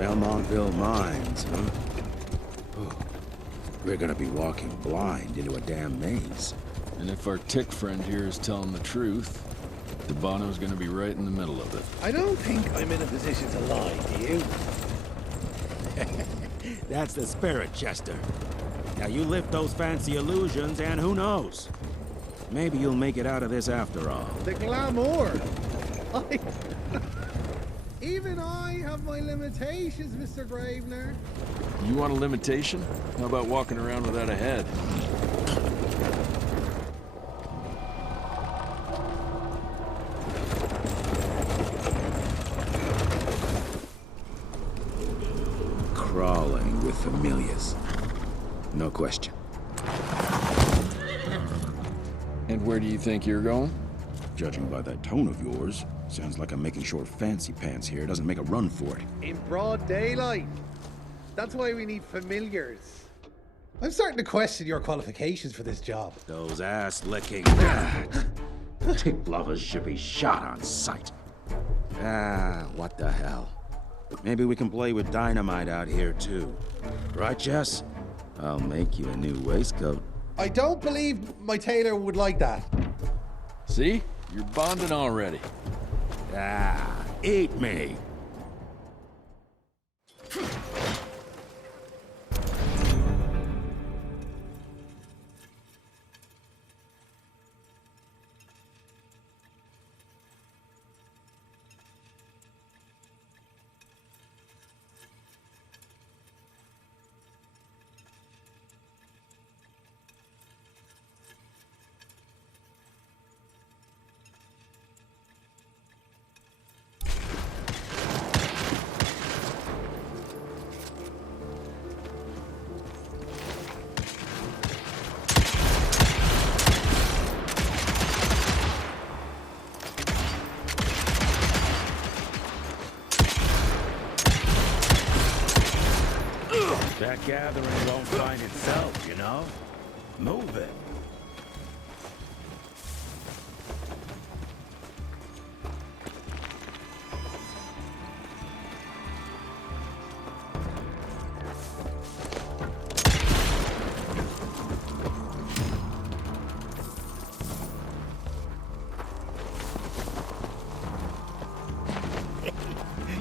Belmontville Mines, huh? Oh, we're gonna be walking blind into a damn maze. And if our tick friend here is telling the truth, DeBono's gonna be right in the middle of it. I don't think I'm in a position to lie, do you? That's the spirit, Chester. Now you lift those fancy illusions, and who knows? Maybe you'll make it out of this after all. The glamour! Even I have my limitations, Mr. Gravener. You want a limitation? How about walking around without a head? Crawling with familiars. No question. And where do you think you're going? Judging by that tone of yours, sounds like I'm making sure fancy pants here doesn't make a run for it. In broad daylight. That's why we need familiars. I'm starting to question your qualifications for this job. Those ass-licking tick lovers should be shot on sight. What the hell? Maybe we can play with dynamite out here, too. Right, Jess? I'll make you a new waistcoat. I don't believe my tailor would like that. See? You're bonding already. Eat me. That gathering won't find itself, you know? Move it.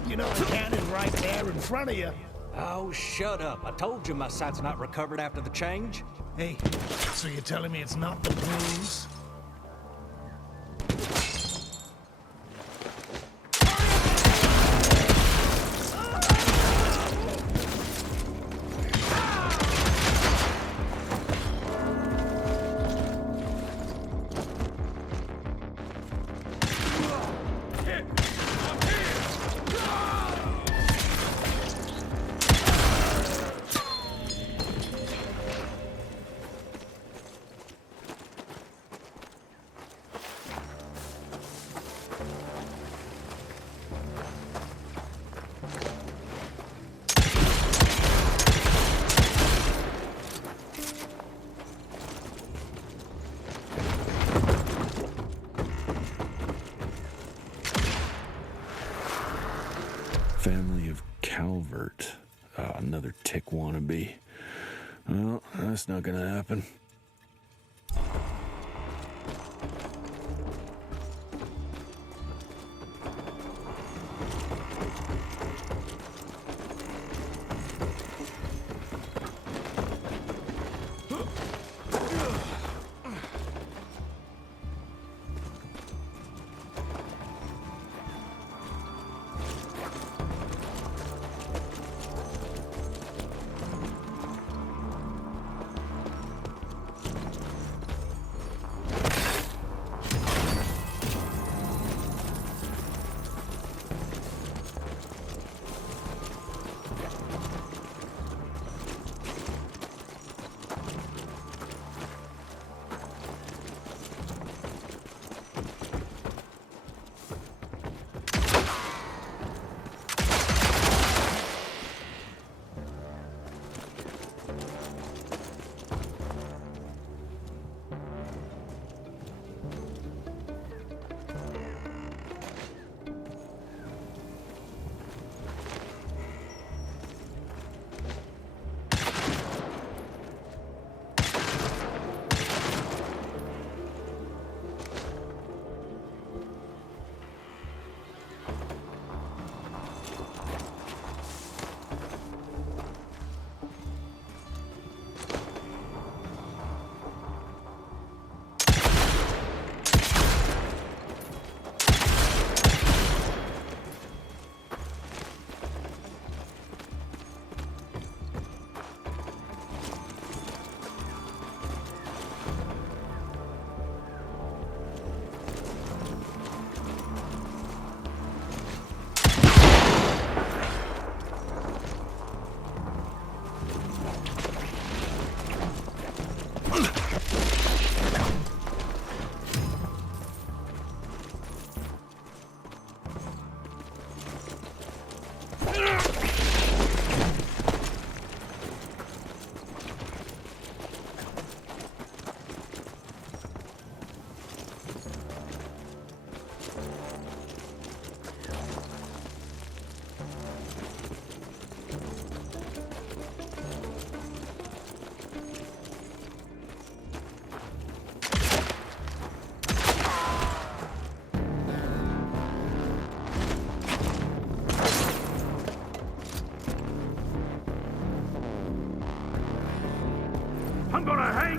You know the cannon's right there in front of you. Oh, shut up. I told you my sight's not recovered after the change. Hey, so you're telling me it's not the bruise? Family of Calvert. Another tick wannabe. Well, that's not gonna happen.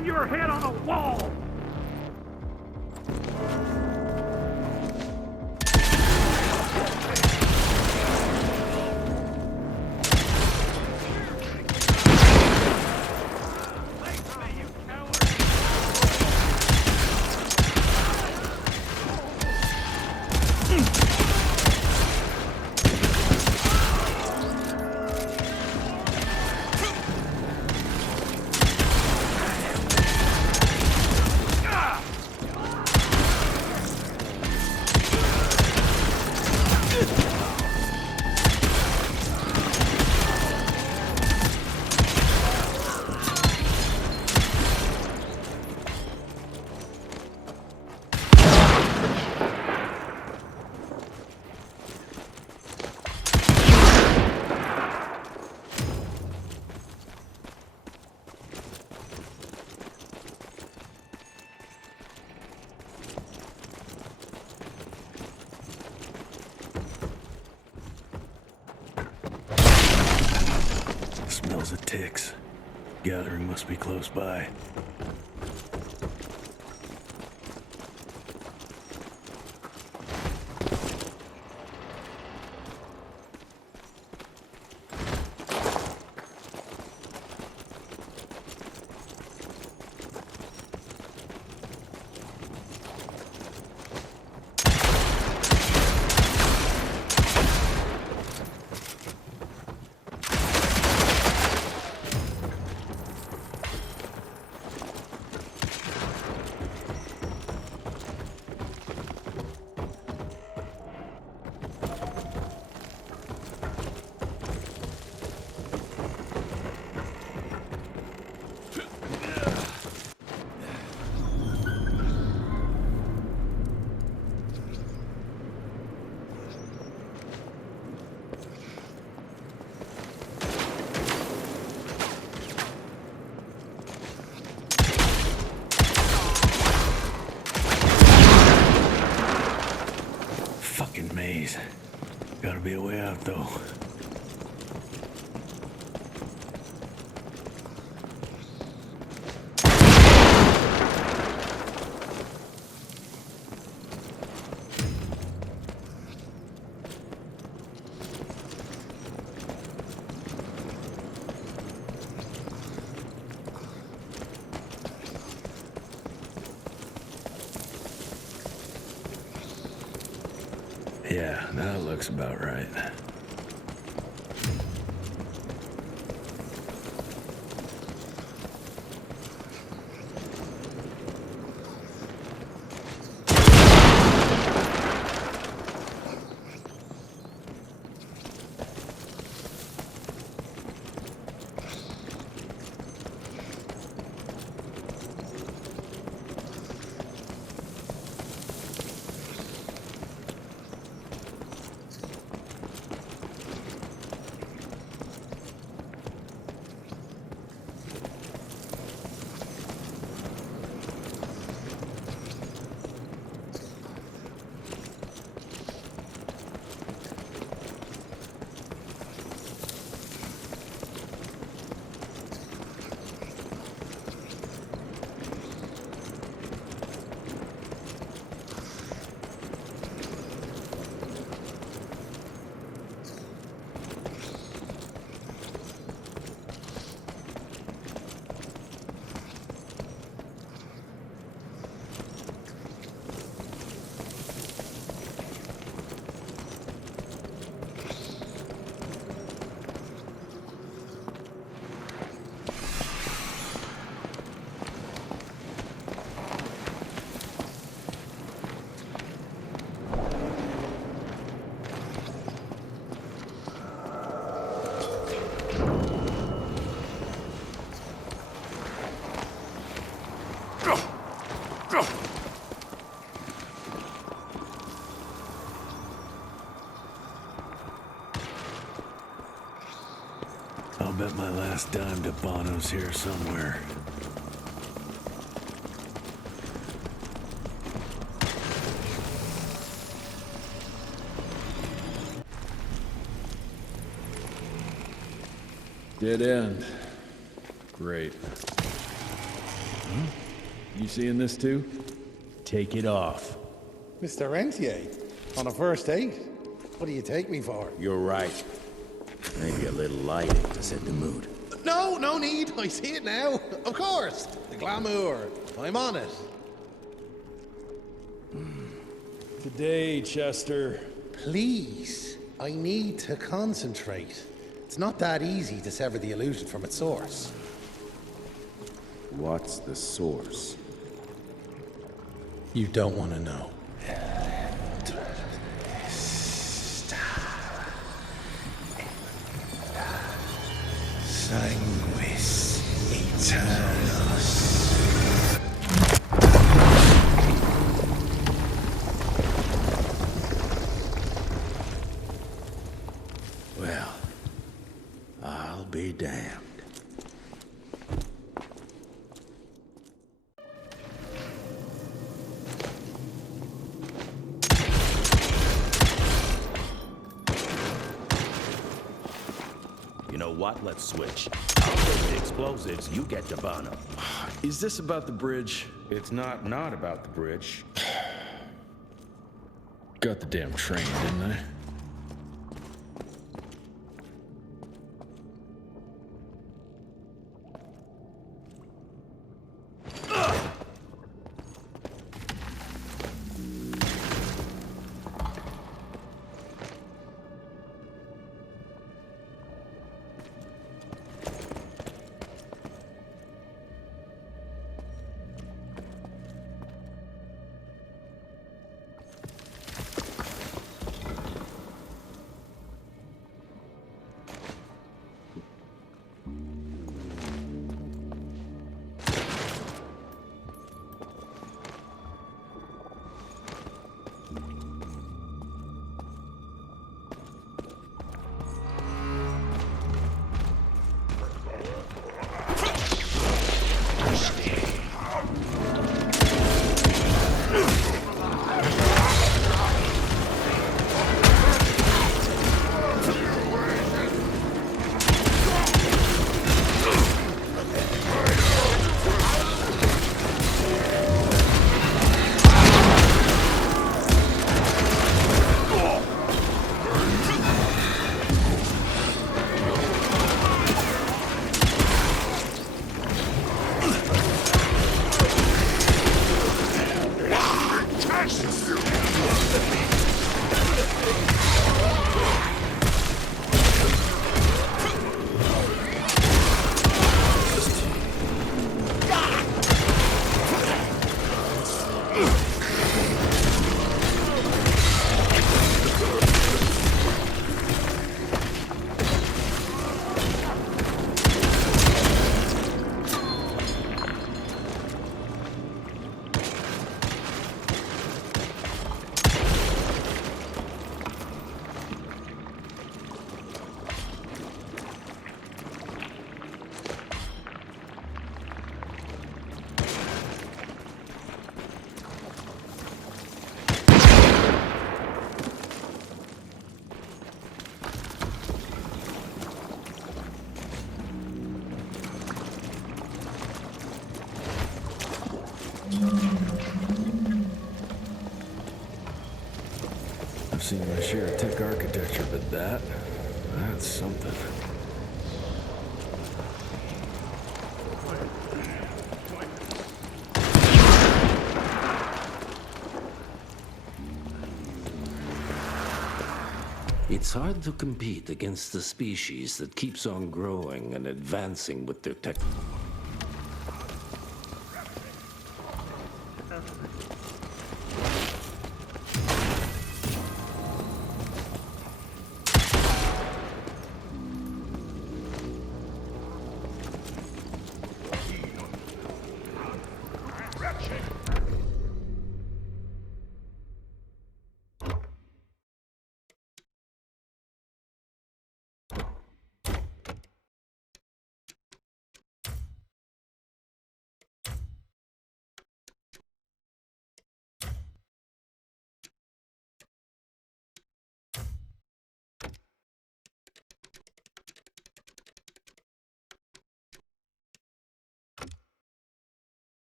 bang your head on a wall! Smells of ticks. Gathering must be close by. Fucking maze. Gotta be a way out, though. Yeah, that looks about right. I'll bet my last dime to Bono's here somewhere. Dead end. Great. You seeing this too? Take it off. Mr. Rentier, on a first date? What do you take me for? You're right. Maybe a little lighting to set the mood. No, no need. I see it now. Of course. The glamour. I'm on it. Today, Chester. Please. I need to concentrate. It's not that easy to sever the illusion from its source. What's the source? You don't want to know. Sanguis Eternus. Well, I'll be damned. You know what? Let's switch. I'll take the explosives, you get the Bono. Is this about the bridge? It's not about the bridge. Got the damn train, didn't I? I've seen my share of tech architecture, but that's something. It's hard to compete against the species that keeps on growing and advancing with their tech.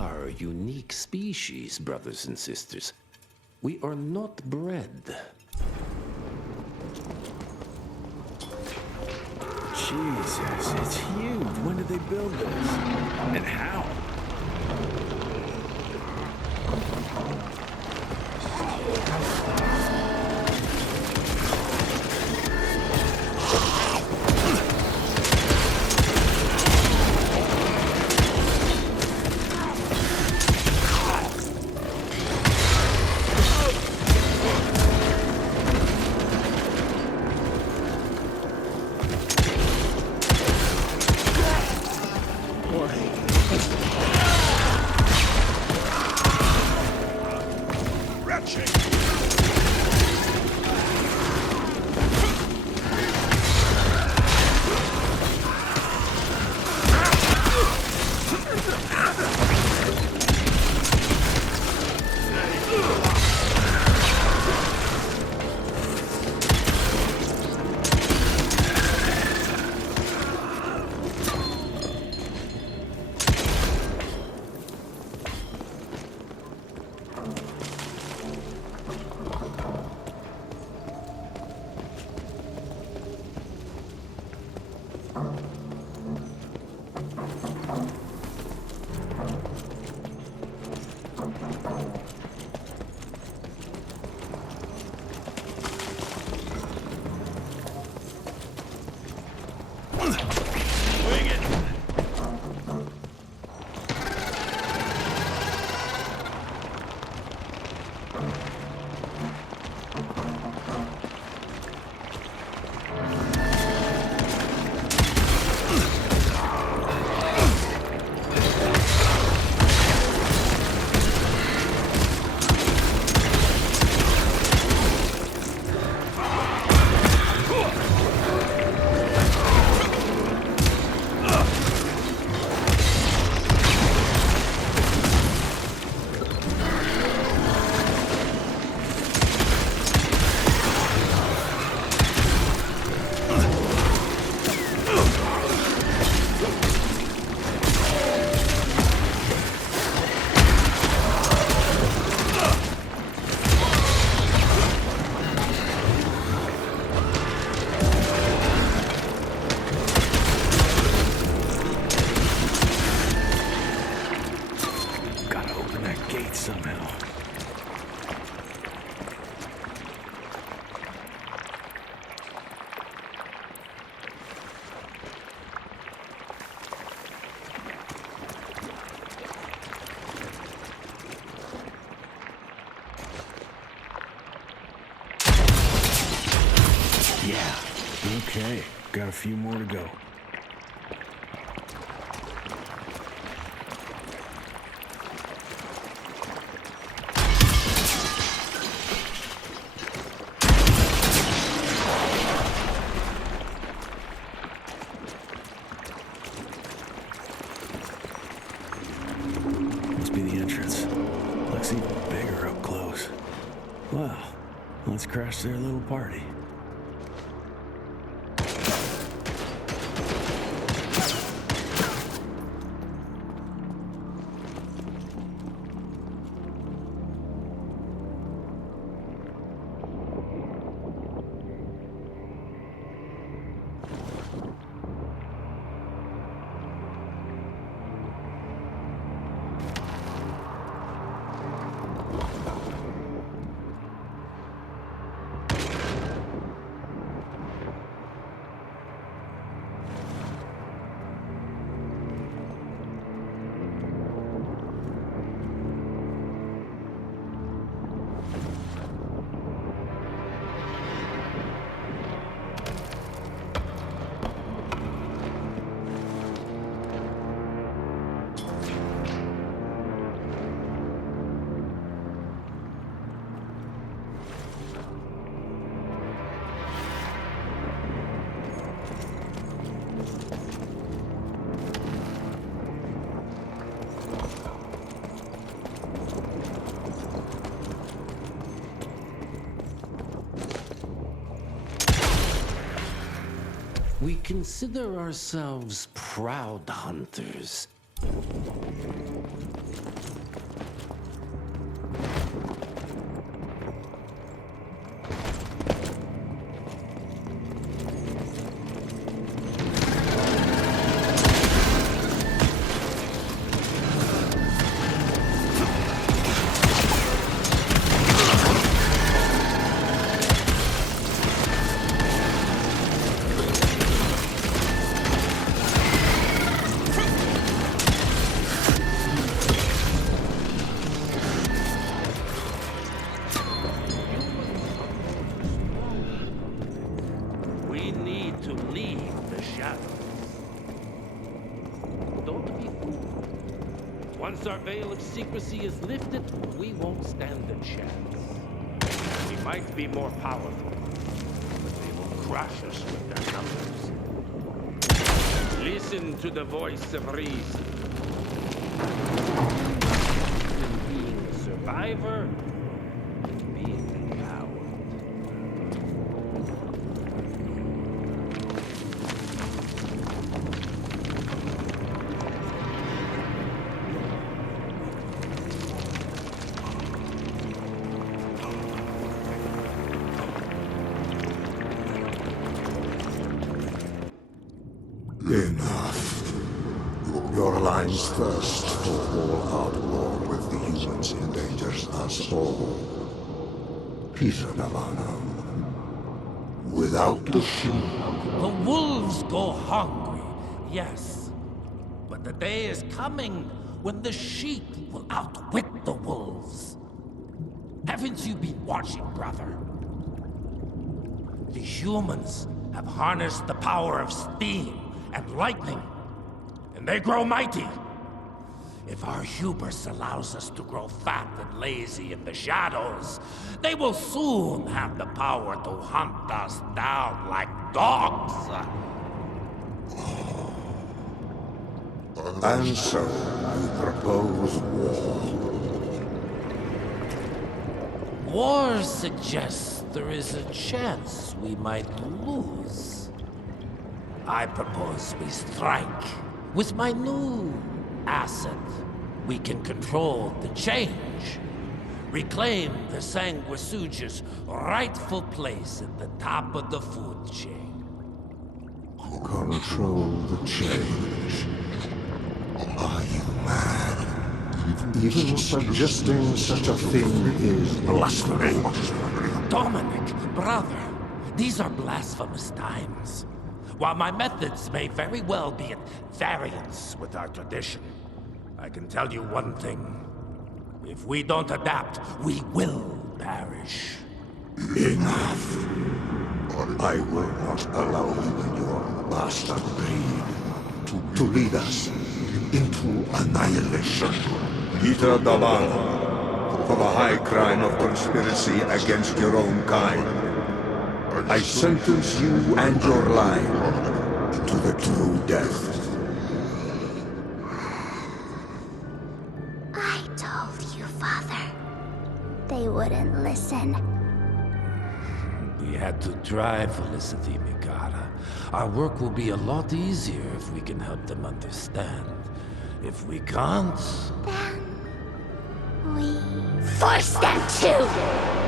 are a unique species, brothers and sisters. We are not bred. Jesus, it's huge. When did they build this? And how? Okay, got a few more to go. Must be the entrance. Looks even bigger up close. Well, let's crash their little party. We consider ourselves proud hunters. shadows. Don't be fooled. Once our veil of secrecy is lifted, we won't stand a chance. We might be more powerful, but they will crush us with their numbers. Listen to the voice of reason. In being a survivor, and being a coward. Enough. Your line's thirst for all-out war with the humans endangers us all. Peter Navana. Without the sheep. The wolves go hungry, yes. But the day is coming when the sheep will outwit the wolves. Haven't you been watching, brother? The humans have harnessed the power of steam and lightning, and they grow mighty. If our hubris allows us to grow fat and lazy in the shadows, they will soon have the power to hunt us down like dogs. And so, you propose war. War suggests there is a chance we might lose. I propose we strike. With my new asset, we can control the change. Reclaim the Sanguisuja's rightful place at the top of the food chain. Control the change. Are you mad? Even suggesting such a thing is blasphemy. Dominic, brother, these are blasphemous times. While my methods may very well be at variance with our tradition, I can tell you one thing. If we don't adapt, we will perish. Enough. I will not allow you and your bastard breed to lead us into annihilation. Peter Davana, for the high crime of conspiracy against your own kind, I sentence you and your line to the true death. I told you, Father. They wouldn't listen. We had to try, Felicity Mikata. Our work will be a lot easier if we can help them understand. If we can't... Then... we... force them to!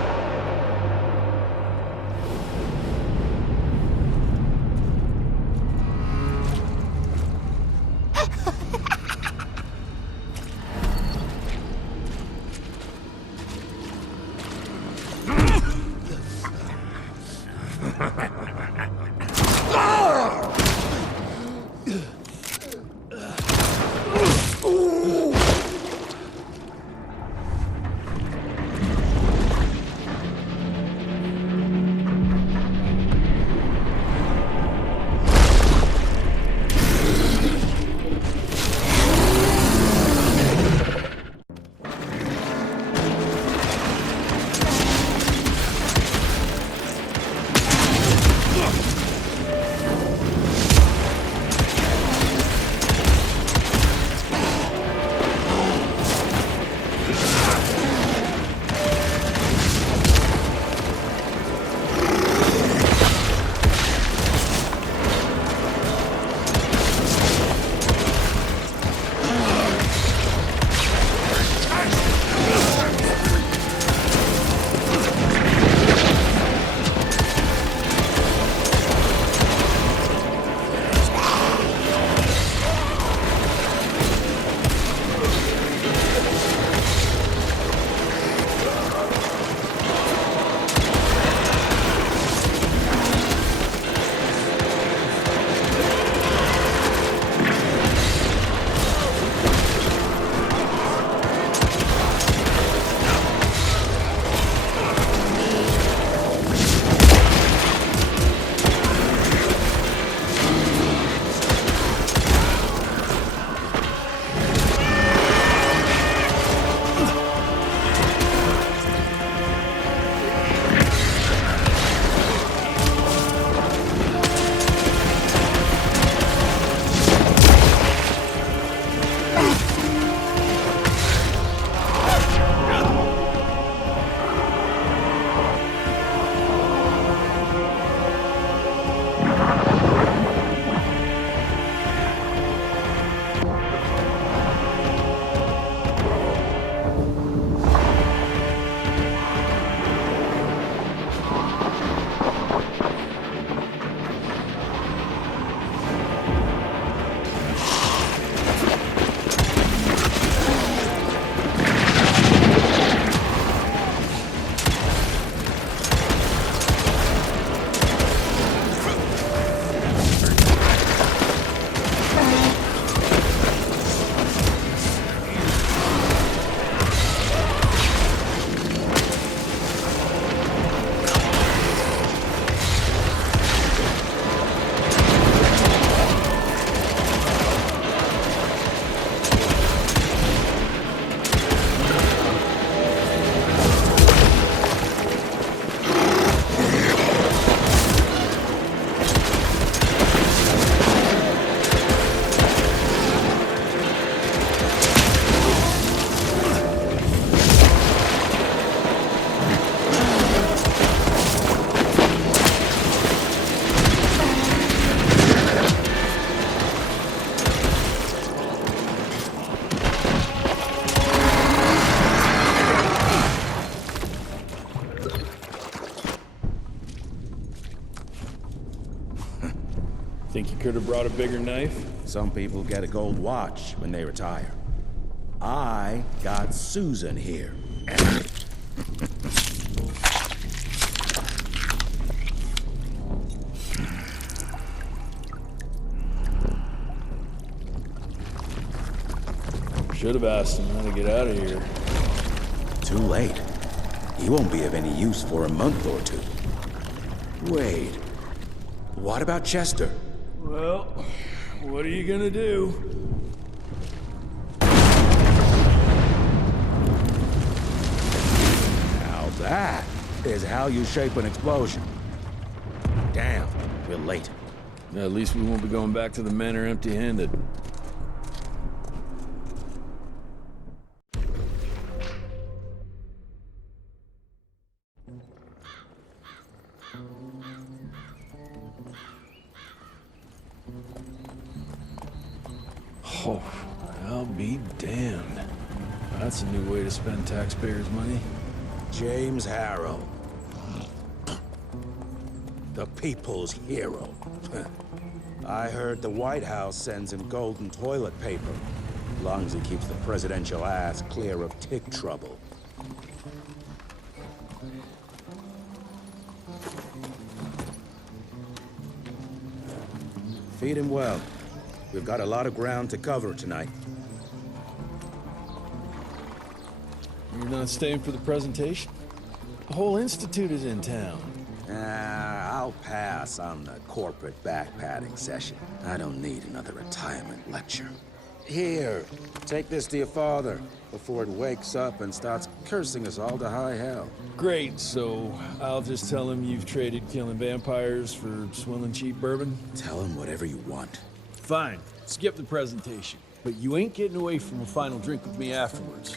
Could have brought a bigger knife. Some people get a gold watch when they retire. I got Susan here. Should have asked him how to get out of here. Too late. He won't be of any use for a month or two. Wait. What about Chester? Well, what are you gonna do? Now that is how you shape an explosion. Damn, we're late. At least we won't be going back to the manor empty-handed. Oh, I'll be damned. That's a new way to spend taxpayers' money. James Harrow. The people's hero. I heard the White House sends him golden toilet paper. As long as he keeps the presidential ass clear of tick trouble. Feed him well. We've got a lot of ground to cover tonight. You're not staying for the presentation? The whole institute is in town. I'll pass on the corporate back-patting session. I don't need another retirement lecture. Here, take this to your father before it wakes up and starts cursing us all to high hell. Great, so I'll just tell him you've traded killing vampires for swilling cheap bourbon? Tell him whatever you want. Fine, skip the presentation. But you ain't getting away from a final drink with me afterwards.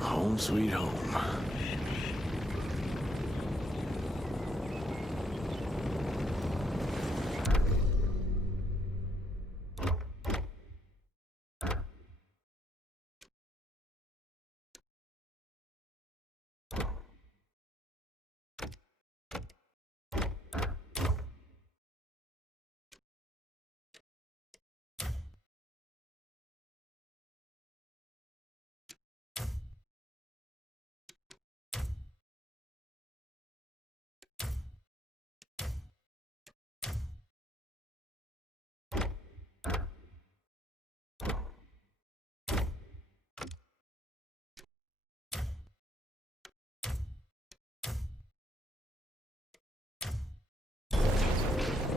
Home sweet home.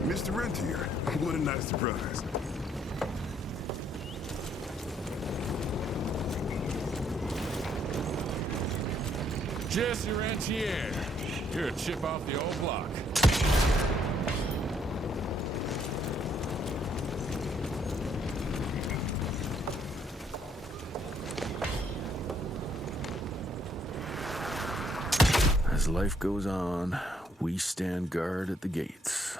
Mr. Rentier, what a nice surprise. Jesse Rentier, you're a chip off the old block. As life goes on, we stand guard at the gates.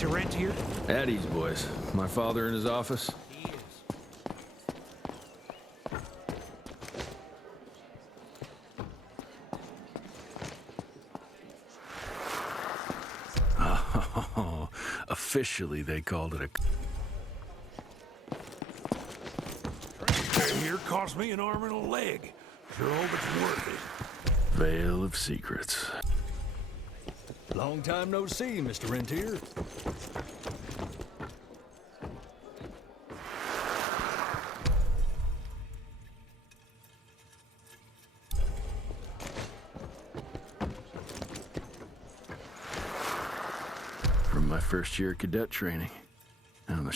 Mr. Rentier? At ease, boys. My father in his office? He is. Oh, officially they called it a... Here cost me an arm and a leg. Sure hope it's worth it. Veil of Secrets. Long time no see, Mr. Rentier. From my first year of cadet training. And the...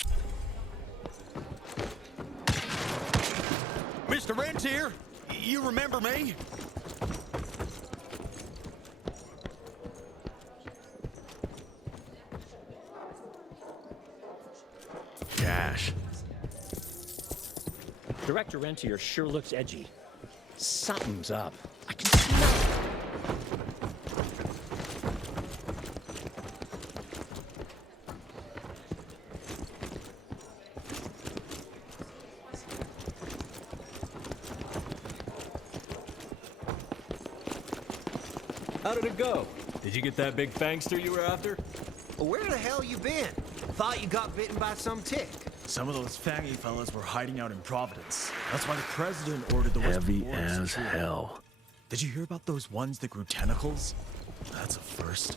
Mr. Rentier, you remember me? Cash. Director Rentier sure looks edgy. Something's up. I can smell it. How did it go? Did you get that big fangster you were after? Where the hell you been? Thought you got bitten by some tick. Some of those fangy fellas were hiding out in Providence. That's why the president ordered the Heavy Western Border as security. hell. Did you hear about those ones that grew tentacles? That's a first.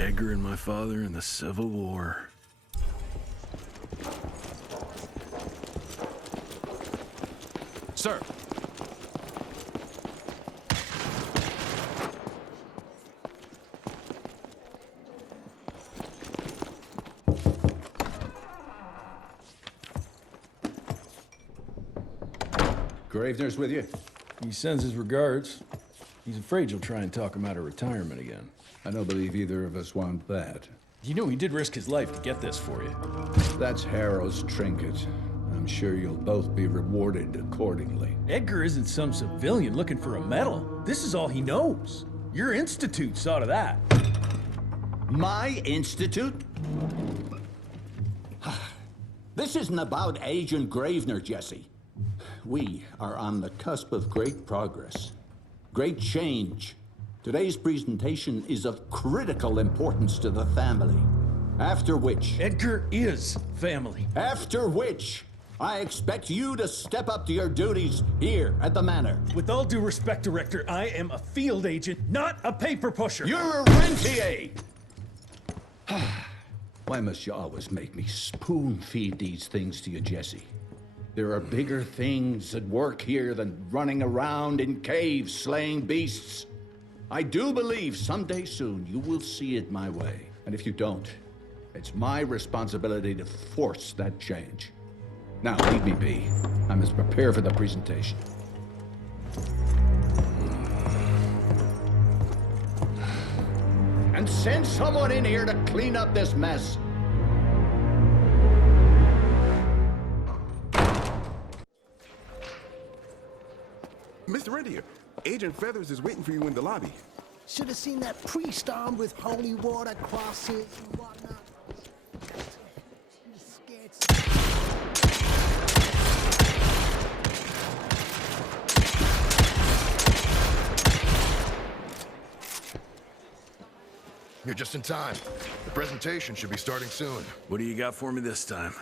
Edgar and my father in the Civil War. Sir. Gravener's with you? He sends his regards. He's afraid you'll try and talk him out of retirement again. I don't believe either of us want that. You know he did risk his life to get this for you. That's Harrow's trinket. I'm sure you'll both be rewarded accordingly. Edgar isn't some civilian looking for a medal. This is all he knows. Your institute saw to that. My institute? This isn't about Agent Gravener, Jesse. We are on the cusp of great progress, great change. Today's presentation is of critical importance to the family. After which... Edgar is family. After which, I expect you to step up to your duties here at the Manor. With all due respect, Director, I am a field agent, not a paper pusher. You're a rentier! Why must you always make me spoon-feed these things to you, Jesse? There are bigger things at work here than running around in caves slaying beasts. I do believe someday soon you will see it my way. And if you don't, it's my responsibility to force that change. Now, leave me be. I must prepare for the presentation. And send someone in here to clean up this mess. Mr. Rentier, Agent Feathers is waiting for you in the lobby. Should have seen that priest armed with holy water crosses and whatnot. You're just in time. The presentation should be starting soon. What do you got for me this time?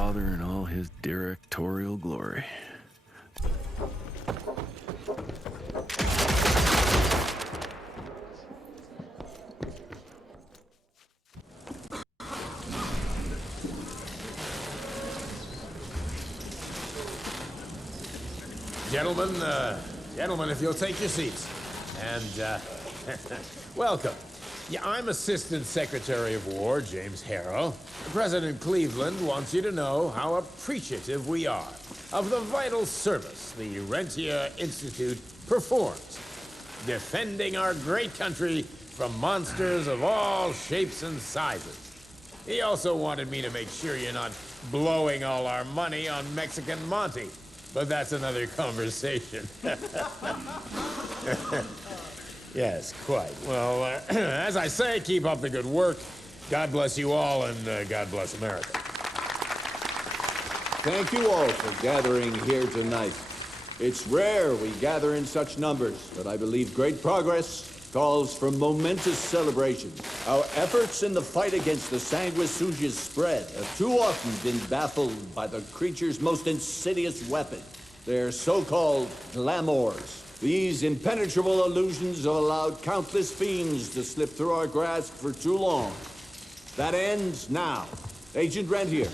father in all his directorial glory. Gentlemen, if you'll take your seats. And, welcome. Yeah, I'm Assistant Secretary of War, James Harrow. President Cleveland wants you to know how appreciative we are of the vital service the Rentia Institute performs, defending our great country from monsters of all shapes and sizes. He also wanted me to make sure you're not blowing all our money on Mexican Monty. But that's another conversation. Yes, quite. Well, as I say, keep up the good work. God bless you all, and God bless America. Thank you all for gathering here tonight. It's rare we gather in such numbers, but I believe great progress calls for momentous celebration. Our efforts in the fight against the sanguisuga's spread have too often been baffled by the creature's most insidious weapon, their so-called glamours. These impenetrable illusions have allowed countless fiends to slip through our grasp for too long. That ends now. Agent Rentier,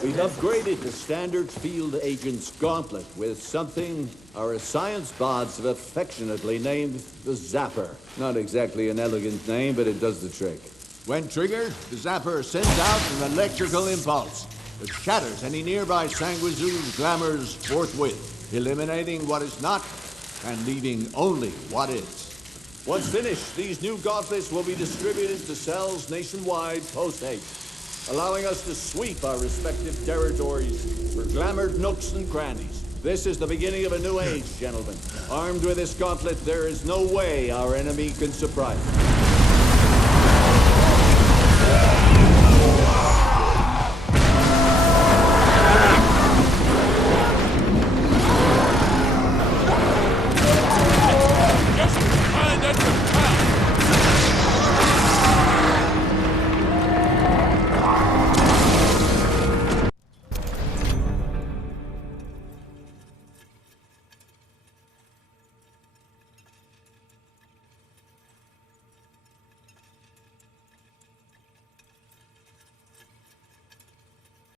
we've upgraded the standard field agent's gauntlet with something our science bots have affectionately named the Zapper. Not exactly an elegant name, but it does the trick. When triggered, the Zapper sends out an electrical impulse that shatters any nearby sanguisuga's glamours forthwith, eliminating what is not and leaving only what is. Once finished, these new gauntlets will be distributed to cells nationwide post-haste, allowing us to sweep our respective territories for glamoured nooks and crannies. This is the beginning of a new age, gentlemen. Armed with this gauntlet, there is no way our enemy can surprise us.